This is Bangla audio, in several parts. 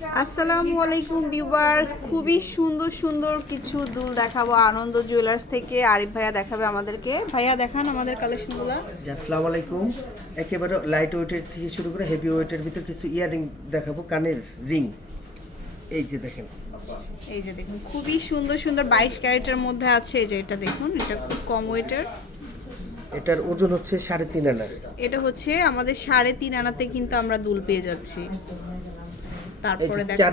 আসসালামু আলাইকুম ভিউয়ার্স। খুবই সুন্দর সুন্দর কিছু দুল দেখাবো আনন্দ জুয়েলার্স থেকে। আরিফ ভাইয়া দেখাবে আমাদেরকে। ভাইয়া দেখান আমাদের কালেকশনগুলো। আসসালামু আলাইকুম। একেবারে লাইট ওয়েটের থেকে শুরু করে হেভি ওয়েটের ভিতর কিছু ইয়ারিং দেখাবো কানের রিং এই যে দেখেন। এই যে দেখুন খুবই সুন্দর সুন্দর বাইশ ক্যারেটের মধ্যে আছে। এই যে এটা দেখুন এটা খুব কম ওয়েটের এটার ওজন হচ্ছে সাড়ে তিন আনা। এটা হচ্ছে আমাদের সাড়ে তিন আনাতে কিন্তু আমরা দুল পেয়ে যাচ্ছি। তারপরে এই চার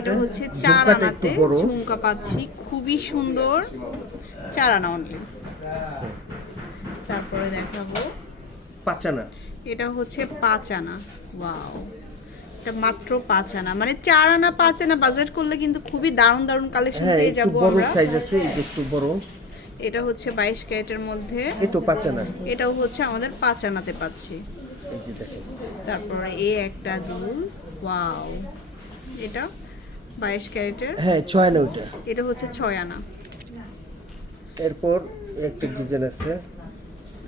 এটা হচ্ছে আনাতে ঝুমকা পাচ্ছি খুবই সুন্দর চার আনা অনলি তারপরে দেখাবো। পাঁচ আনা। এটা হচ্ছে পাঁচ আনা ওয়াও। এটা মাত্র পাঁচ আনা মানে চার আনা পাঁচ আনা বাজেট করলে কিন্তু খুবই দারুণ দারুণ কালেকশন হ্যাঁ পেয়ে যাব আমরা। সাইজ আছে এই যে একটু বড়। এটা হচ্ছে বাইশ ক্যারেটের মধ্যে। একটু পাঁচ আনা। এটাও হচ্ছে আমাদের পাঁচ আনাতে পাচ্ছি। এই তারপরে এ একটা দুল। ওয়াও এটা বাইশ ক্যারেটের। হ্যাঁ ছয় আনা ওইটা। এটা হচ্ছে ছয় আনা এরপর একটা ডিজাইন আছে।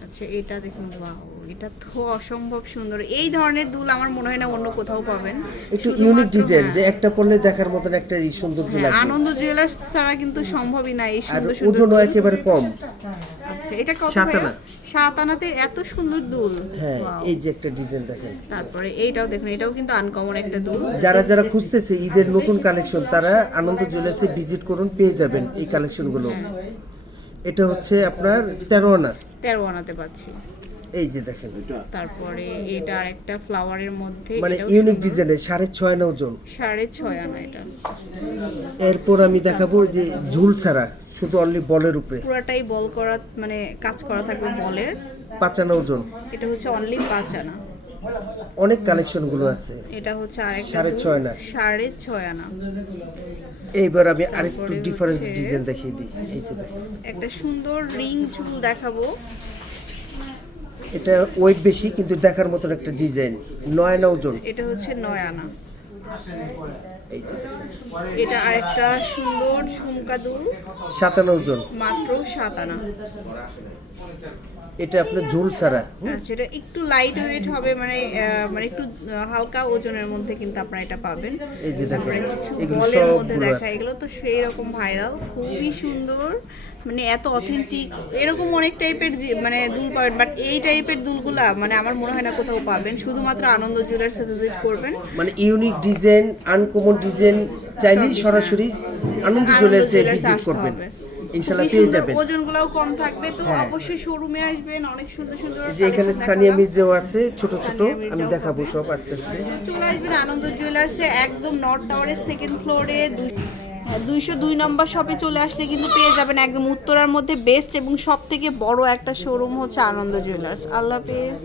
আচ্ছা এটা দেখুন ওয়াও এটা তো অসম্ভব সুন্দর। এই ধরনের দুল আমার মনে হয় না অন্য কোথাও পাবেন। একটু ইউনিক ডিজাইন হ্যাঁ, যে একটা পরলে দেখার মতন একটা এই সৌন্দর্য হ্যাঁ, আনন্দ জুয়েলার্স ছাড়া কিন্তু সম্ভবই না এই সুন্দর সুন্দর ওজনও দুল। একেবারে কম। আচ্ছা এটা কত সাত সাতানাতে আনা। সাত আনাতে এত সুন্দর দুল। হ্যাঁ এই যে একটা ডিজাইন দেখেন। তারপরে এইটাও দেখুন এটাও কিন্তু আনকমন একটা দুল। যারা যারা খুঁজতেছে ঈদের নতুন কালেকশন তারা আনন্দ জুয়েলার্সে ভিজিট করুন পেয়ে যাবেন এই কালেকশনগুলো এটা হচ্ছে আপনার তেরো আনা। তেরো আনাতে পাচ্ছি। এই যে দেখেন। তারপরে এটা আর একটা ফ্লাওয়ারের মধ্যে মানে ইউনিক ডিজাইনের সাড়ে ছয় আনা ওজন সাড়ে ছয় আনা এটা। এরপর আমি দেখাবো যে ঝুল ছাড়া শুধু অনলি বলের উপরে। পুরাটাই বল করা মানে কাজ করা থাকবে বলের। পাঁচ আনা ওজন। এটা হচ্ছে অনলি পাঁচ আনা। অনেক কালেকশনগুলো আছে। এটা হচ্ছে আরেকটা সাড়ে ছয় আনা। সাড়ে ছয় আনা। এইবার আমি আরেকটু ডিফারেন্স ডিজাইন দেখিয়ে দিই। এই যে দেখেন। একটা সুন্দর রিং ঝুল দেখাবো। এটা ওয়েট বেশি কিন্তু দেখার মতন একটা ডিজাইন নয় আনা ওজন এটা হচ্ছে নয় আনা এটা আরেকটা সুন্দর ঝুমকা দুল সাত আনা ওজন মাত্র সাত আনা এটা আপনার ঝুল ছাড়া। আচ্ছা এটা একটু লাইট ওয়েট হবে মানে মানে একটু হালকা ওজনের মধ্যে কিন্তু আপনারা এটা পাবেন। এই যে দেখেন এগুলো বলের মধ্যে দেখা এগুলো তো সেই রকম ভাইরাল খুবই সুন্দর মানে এত অথেন্টিক এরকম অনেক টাইপের মানে দুল পাবেন বাট এই টাইপের দুলগুলা মানে আমার মনে হয় না কোথাও পাবেন শুধুমাত্র আনন্দ জুয়েলার্সে ভিজিট করবেন। মানে ইউনিক ডিজাইন আনকমন ডিজাইন চাইলেই সরাসরি আনন্দ আনন্দ জুয়েলার্সে জুয়েলার্স ভিজিট করবেন। হবে। ইনশাল্লাহ পেয়ে যাবেন। ওজনগুলাও কম থাকবে। তো হ্যাঁ। অবশ্যই শোরুমে আসবেন অনেক সুন্দর সুন্দর যে এখানে সানিয়া মির্জাও আছে ছোট ছোট। আমি দেখাবো সব আস্তে আস্তে। চলে আসবেন আনন্দ জুয়েলার্সে একদম নর্থ টাওয়ারের সেকেন্ড ফ্লোরে দুইশো দুই নম্বর শপে চলে আসলে কিন্তু পেয়ে যাবেন একদম উত্তরার মধ্যে বেস্ট এবং সব থেকে বড় একটা শোরুম হচ্ছে আনন্দ জুয়েলার্স আল্লাহ হাফেজ।